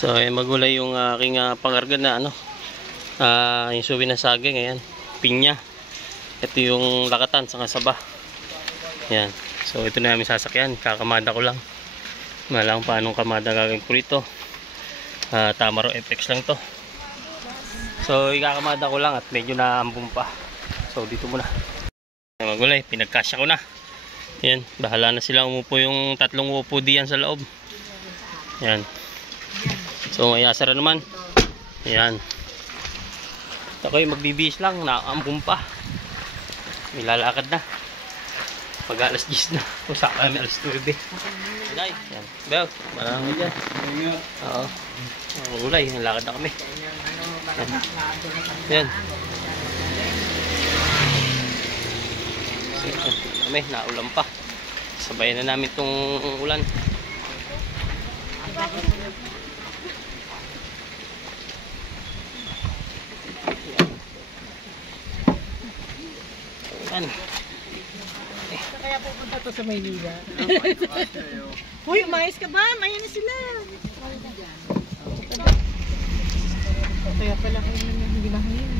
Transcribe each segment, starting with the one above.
So, magulay yung aking pangarga na yung suwi na saging, ayan, pinya. Ito yung lakatan sa kasaba. Ayan. So, ito na namin sasakyan. Kakamada ko lang. Malang paanong kamada gagawin ko rito. Tamaro FX lang to. So, ikakamada ko lang at medyo naambong pa. So, dito muna. Magulay, pinagkasya ko na. Ayan, bahala na sila umupo yung tatlong upo diyan sa loob. Ayan. So, may asara naman. Ayan. Ako'y magbibihis lang, naambong pa. May lalakad na. Pag alas 10 na. Kung saka kami alas 9. Ayan. Bel, maraming dyan. Oo. Magulay, nalakad na kami. Ayan. Kami, naulan pa. Sabayan na namin itong ulan. Ayan. Kaya pupunta to sa Maynila. Uy, umayos ka ba? Mayan na sila. Kaya pala kayo naman hindi mahangin.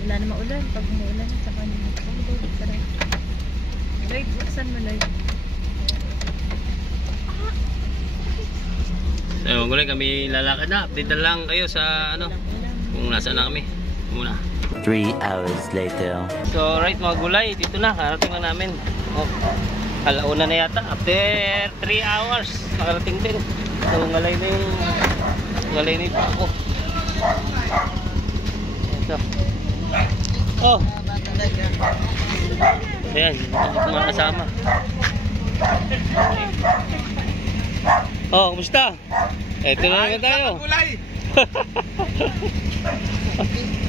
Wala na maulan. Pag umuulan, saka nila. Light, buksan mo light. So, magulay kami lalakad na. Update na lang kayo sa kung nasaan na kami. Muna. 3 hours later. So, right mga gulay, dito na. Karating na namin. Alauna na yata. After 3 hours, nakarating din. So, ngalay na yung pako. Ito. Oh! Ayan, mga kasama. Oh, kumusta? Eto na naman tayo.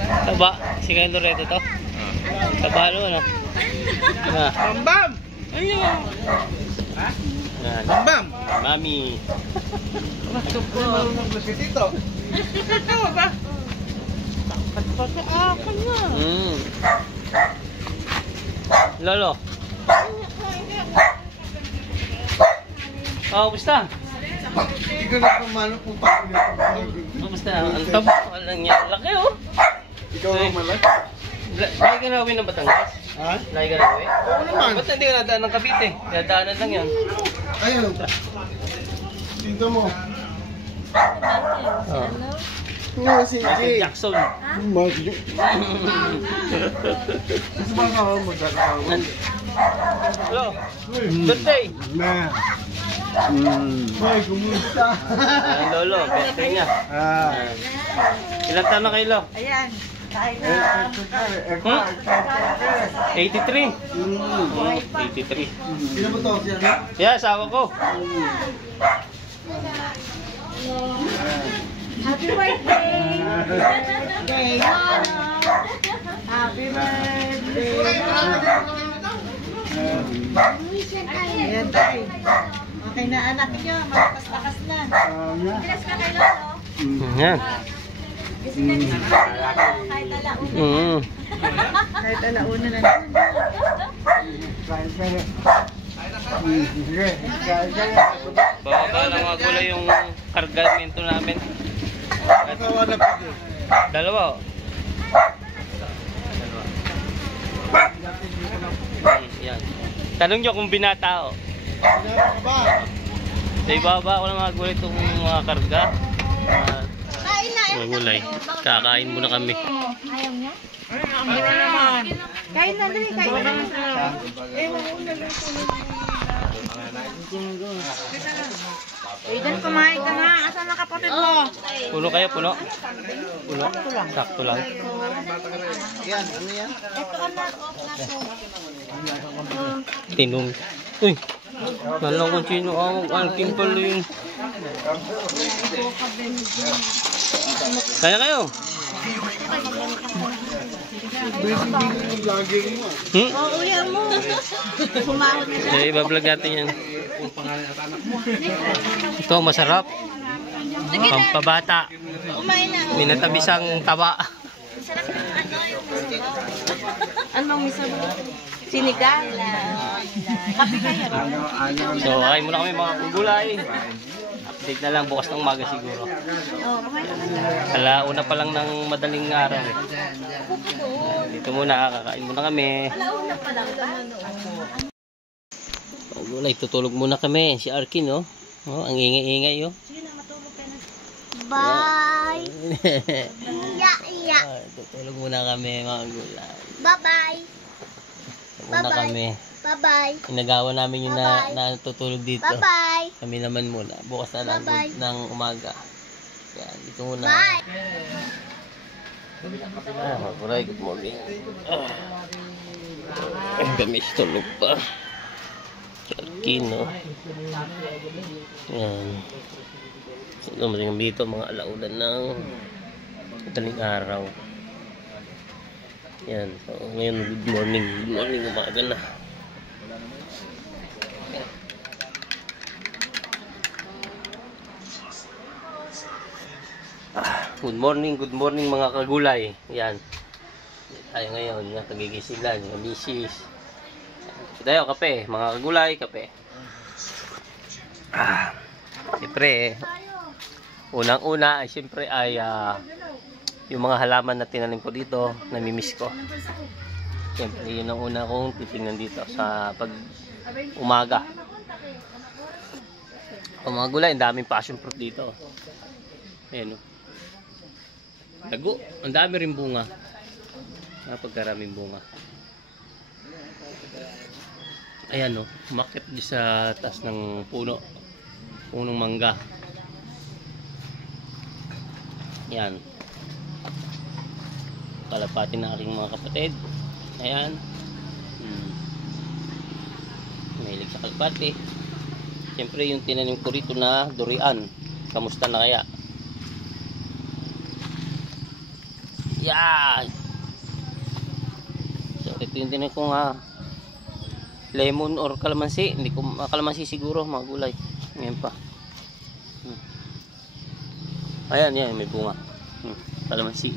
Taba, si Kain Loreto to. Taba ano? Bambam! Ayun! Bambam! Mami! Ito ba? Pagpagkaakan na. Lolo. Oh, kumusta? Hindi ko na pumano kung paano. Kumusta? Ang taba. Walang niya. Laki oh. Ikaw ang malaki. Lagi ka na uwi ng Batangas? Ha? Lagi ka na uwi? Oo naman. Ba't hindi ka nadaan ng Cavite? Nadaanan lang yan. Ayun. Dito mo. Oh. Nga si Michael Jay. Jackson. Gusto ba ka magkakaroon? Hello. Birthday. Na. Ay, kumusta? Lolo, birthday niya. Ilan taon na kayo, Lo? Ayan. Kain na. 83. 83. Sino ba to? Siya? Yeah, asawa ko. Happy birthday! Okay. Happy birthday! Ayan tayo. Okay na anak niyo, malakas-lakas na. Bilas ka kay Lolo. Yan. Kahit alauna. Kahit alauna na. Baka lang magulay yung kargamento namin. Dalawa. Yan. Tanong nyo kung binata o. Sa ibaba ko lang magulay itong mga karga. Kain na. Magulay. Kakain muna kami. Ayaw niya? Kain na Kain na, dali. Kain na. mauna lang. Aidan, kumain ka nga. Asan ang kapatid mo? Puno kayo, puno? Puno? Sakto lang. Yan, ano yan? Ito anak. Tinong. Uy! Nalang kung sino ang alking pala yun. Kaya kayo? Oo, yan mo. Sumahod na siya. Ibablog natin yan. Ito, masarap. Pampabata. Kumain na. Minatabisang taba. Sarap ng Anong misa mo? Sinigang. Kape kayo. So, kain muna kami mga gulay. Date na lang bukas ng umaga siguro. Oh, kumain ka na. Alauna pa lang ng madaling araw eh. Dito muna, kakain muna kami. Alauna pa lang ba? Oh, gulay, tutulog muna kami. Si Arkin, oh. Oh, ang ingay-ingay, oh. Sige na, matulog ka na. Bye. Yeah. Tutulog muna kami, mga gulay. Bye-bye. Muna kami. Bye-bye. Inagawa namin yung na tutulog dito. Bye-bye. Kami naman muna. Bukas na lang Bye-bye. ng umaga. Yan, dito muna. Bye. Mga gulay, good morning. Kami tulog pa. Arkin, oh. Yan. So, dumating dito mga alaulan ng madaling araw. Yan. So, ngayon, good morning. Good morning, umaga na. Good morning mga kagulay. Yan. Tayo ngayon, nagigising lang, yung misis. Tayo, kape. Mga kagulay, kape. Siyempre, unang-una, siyempre ay yung mga halaman na tinanim ko dito, namimiss ko. Siyempre, yun ang una kong titingnan dito sa pag umaga. O mga gulay, ang daming passion fruit dito. Ayan, o. Dago, ang dami rin bunga. Pagkaraming bunga. Ayan, o. Umakyat di sa taas ng puno. Punong mangga. Yan. Kalapati na aking mga kapatid. Ayan. Mahilig sa kalapati. Siyempre yung tinanim ko rito na durian. Kamusta na kaya? Yan. So ito yung tinanim ko nga lemon or kalamansi. Hindi ko kalamansi siguro, mga gulay. Ngayon pa. Ayan, yan, may bunga. Kalamansi.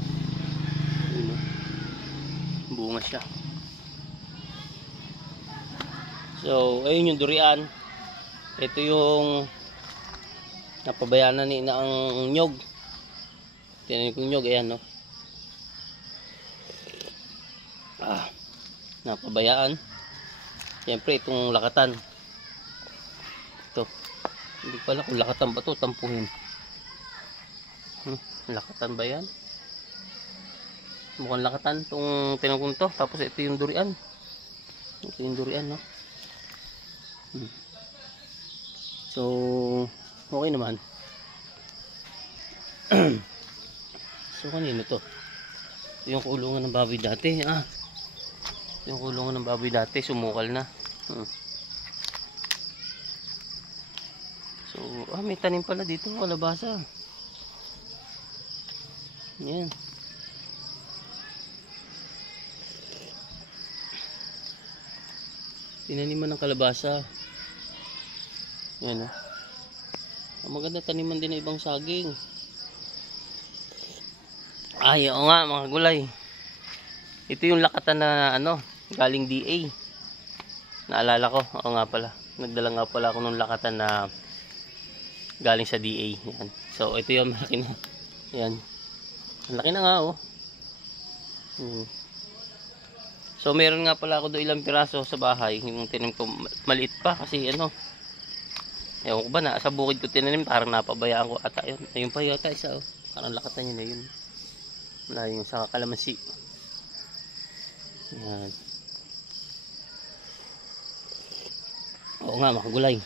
Bunga siya. So, ayun yung durian. Ito yung napabayanan ni na ang nyog. Tinanim kong nyog, ayan, no. Napabayaan. Siyempre, itong lakatan. Ito. Hindi pala kung lakatan ba ito, tampuhin. Lakatan ba yan? Mukhang lakatan itong tinangkong to. Tapos ito yung durian. Ito yung durian, no? So, okay naman. So, kanino to? Ito yung kulungan ng baboy dati. Ito yung kulungan ng baboy dati. Sumukal na. So, may tanim pala dito. Kalabasa. Yan. Tinaniman ng kalabasa. Yan, maganda taniman din ng ibang saging. Ay, oo nga mga gulay. Ito yung lakatan na galing DA. Naalala ko, oo nga pala. Nagdala nga pala ako ng lakatan na galing sa DA. Yan. So ito yung malaki na. Yan. Ang laki na nga, oh. So meron nga pala ako doon ilang piraso sa bahay. Yung tinanim ko maliit pa kasi ewan ko ba na sa bukid ko tinanim, parang napabayaan ko ata yun. Ayun pa yata isa, oh. Parang lakatan yun na yun. Wala yung sa kalamansi. Yan. Oo nga, makagulay.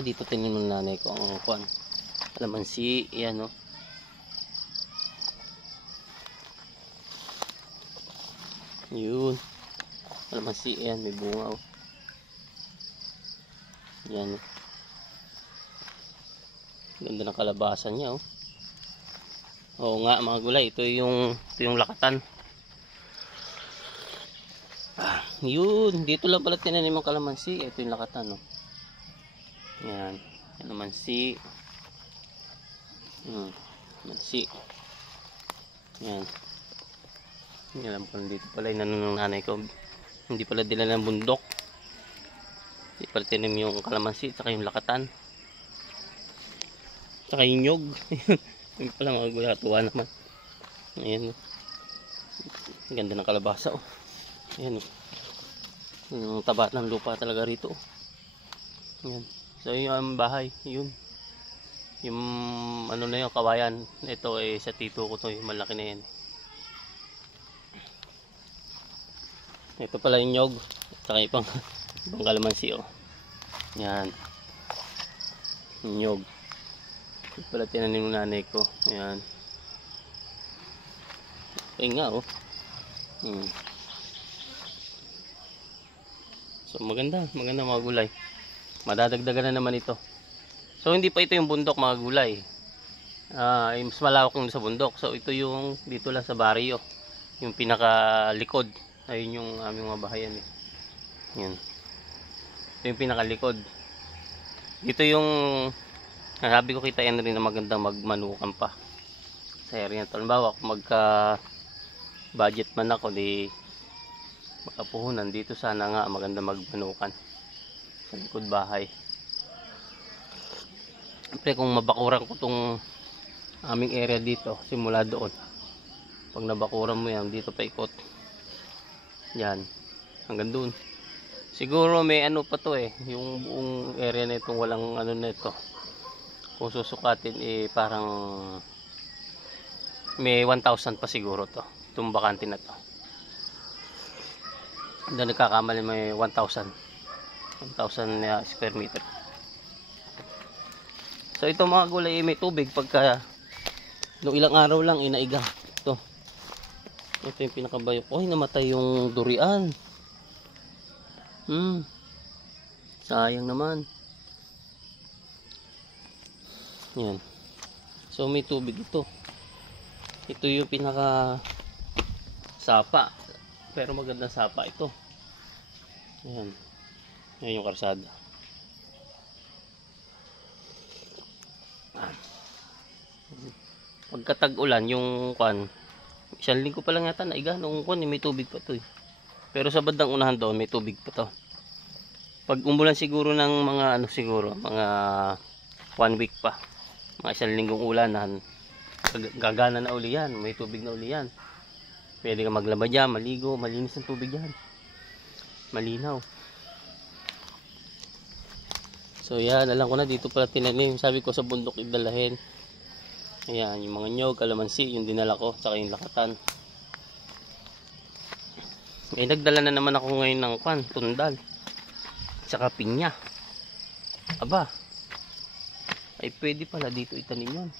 Dito tinin ng nanay ko ang kuwan. Kalamansi, yan, oh. Yun. Kalamansi, yan, may bunga, oh. Yan, oh. Ganda ng kalabasan niya, oh. Oo nga, mga gulay, ito yung lakatan. Yun, dito lang pala tinanim ang kalamansi. Ito yung lakatan, oh. Yan, kalamansi. Kalamansi. Yan. Alam ko dito pala inano ng nanay ko. Hindi pala dila ng bundok. Hindi pala tinim yung kalamansi, tsaka yung lakatan. Tsaka yung nyog. Yung pala mga gulay, tuwa naman. Ayan. Ang ganda ng kalabasa oh. Ayan oh. Yung taba ng lupa talaga rito oh. Ayan. So yung bahay, yun. Yung ano na yung kawayan. Ito eh sa tito ko to, yung malaki na yan. Ito pala yung nyog. Tsaka ibang kalamansi oh. Yan. Nyog. Ito pala tinanim ng nanay ko. Yan. Ayun nga oh. So maganda mga gulay. Madadagdagan na naman ito. So hindi pa ito yung bundok mga gulay. Mas malawak yung sa bundok. So ito yung dito lang sa baryo. Yung pinakalikod. Ayun yung aming mga bahayan eh. Yan. Ito yung pinakalikod. Dito yung sabi ko kita yan rin na magandang magmanukan pa sa area na ito. Halimbawa kung magka budget man ako di makapuhunan dito, sana nga maganda magmanukan sa likod bahay. Siyempre kung mabakuran ko tong aming area dito simula doon, pag nabakuran mo yan dito pa ikot yan hanggang doon, siguro may ano pa to eh, yung buong area na itong walang ano na ito, kung susukatin eh parang may 1,000 pa siguro to, itong bakante na to. Doon nagkakamali may 1,000 square meter. So ito mga gulay may tubig pagka nung ilang araw lang inaiga ito. Ito yung pinakabayok. Oy, namatay yung durian. Sayang naman. Yan. So may tubig ito. Ito yung pinaka sapa. Pero magandang sapa ito. Ayan. Ayan yung karsada. Pagkatag ulan yung kwan, isang linggo pa lang yata naiga nung kwan, may tubig pa to eh. Pero sa bandang unahan doon may tubig pa to. Pag umulan siguro ng mga ano siguro, mga 1 week pa. Mga isang linggong ulanan, gagana na uli yan, may tubig na uli yan. Pwede ka maglaba dyan, maligo, malinis ang tubig yan. Malinaw. So yan, alam ko na dito pala tinanim. Sabi ko sa bundok idalahin. Ayan, yung mga nyog, kalamansi, yung dinala ko, saka yung lakatan. Eh, nagdala na naman ako ngayon ng kwan, tundal. Saka pinya. Aba. Ay, pwede pala dito itanim yan.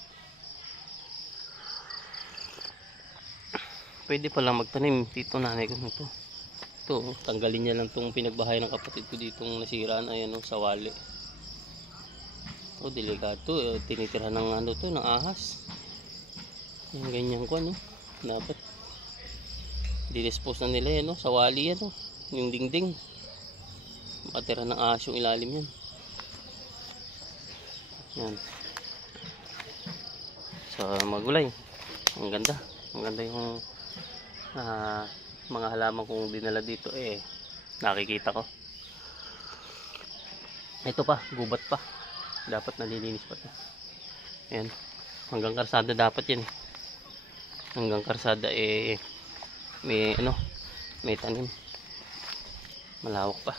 Pwede pala magtanim dito, nanay ko nito. Ito, tanggalin niya lang itong pinagbahay ng kapatid ko ditong nasiraan. Ayan o, sa wali. Oh, delikado. Tinitira ng ano to, ng ahas. Yung ganyan ko, ano. Dapat. Didispose na nila yan, no. Sa wali yan, no. Yung dingding. Makatira ng ahas yung ilalim yan. Yan. So, magulay. Ang ganda. Ang ganda yung mga halaman kong dinala dito, eh. Nakikita ko. Ito pa, gubat pa. Dapat nalilinis pa ito. Ayan. Hanggang karsada dapat yan. Hanggang karsada eh may ano, may tanim. Malawak pa.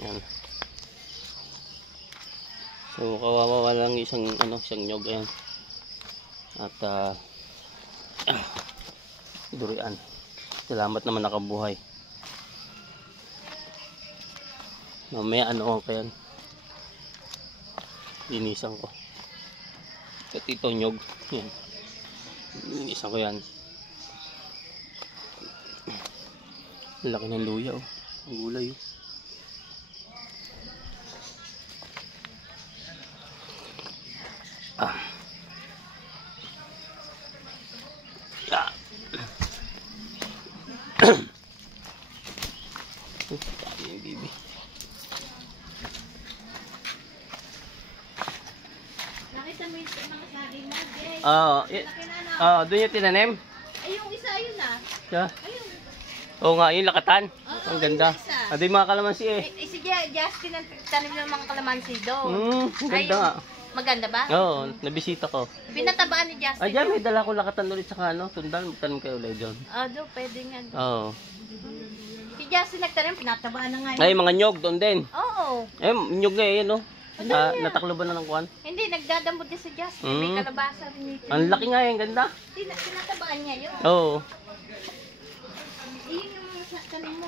Ayan. So kawawa lang isang ano, isang nyog ayan. At durian. Salamat naman nakabuhay. Mamaya ano ko yan, linisan ko. At ito nyog yan, linisan ko yan. Laki ng luya oh, ang gulay oh. Yung bibi. Nakita mo yung mga saging mo, Jay? Doon yung tinanim? Ay, yung isa, ayun na. Yeah. Ayun. Oo nga, yung lakatan. Oo, Ang ganda. yung isa. Ado yung mga kalamansi eh. Si Justin ang tanim ng mga kalamansi doon. Ang ganda nga. Maganda ba? Oo, nabisita ko. Pinatabaan ni Justin. Ay, dyan, may dala ko lakatan ulit sa tundal. Magtanim kayo ulit doon. Do, pwede nga. Oo. Si Justin nagtanim, pinatabaan na nga. Ay, mga nyog doon din. Oo. Eh, nyog nga eh, no? Nataklo ba na ng kuwan? Hindi, nagdadambot din si Justin. May kalabasa rin dito. Ang laki nga eh, ang ganda. Pinatabaan niya yun. Oo. Iyon yung mga tanim mo.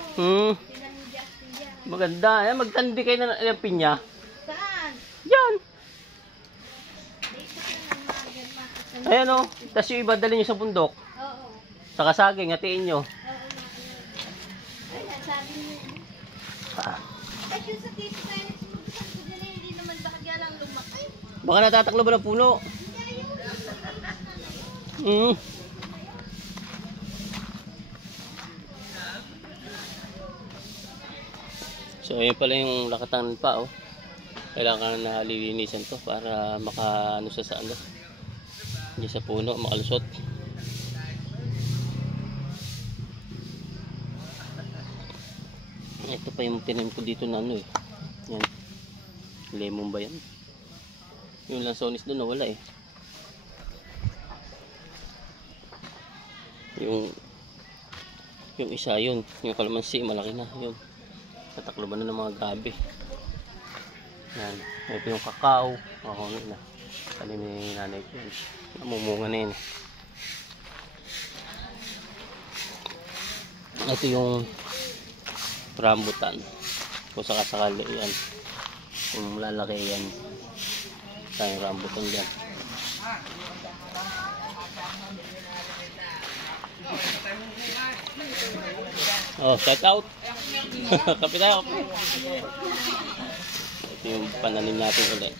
Tinanim ni Justin yan. Maganda. Eh, magtandi kayo ng pinya. Saan? Yan. Dito ka naman mga Ayan o. Tapos yung iba dali nyo sa bundok. Oo. Sa kasaging, hatiin nyo. Ay, sabi niya. Ay, yung sa tito tayo nagsimagsan ko dyan hindi naman bahagya lang lumaki. Baka natataklo ba ng puno? So, ayun pala yung lakatan pa, oh. Kailangan na lilinisan to para makaano sa ano. Hindi sa puno, makalusot. Ito pa yung tinanim ko dito na ano eh. Yan. Lemon ba yan? Yung lansones doon nawala eh. Yung isa yun. Yung kalamansi malaki na. Yun. Tatakloban na ng mga gabi. Yan. Ito yung kakao. Ako na. Tanim ni nanay ko yan. Namumunga na yun. Ito yung rambutan. Kung sakasakali yan. Kung lalaki yan. Tayong rambutan dyan. Oh, shout out. Kapit tayo. Ito yung pananim natin ulit.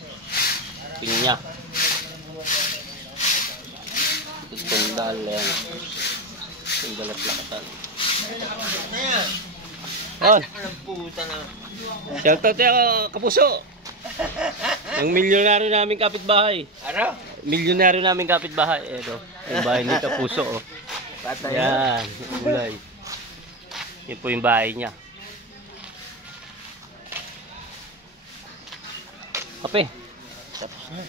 Pinya. Ito tundal. Ayan. Tundal at lakatan. Oh. Shout out tayo kapuso. Yung milyonaryo namin kapitbahay. Ano? Milyonaryo namin kapitbahay. Ito. Yung bahay ni Kapuso. Oh. Yan. Gulay. Yan po yung bahay niya. Kape. Tapos na.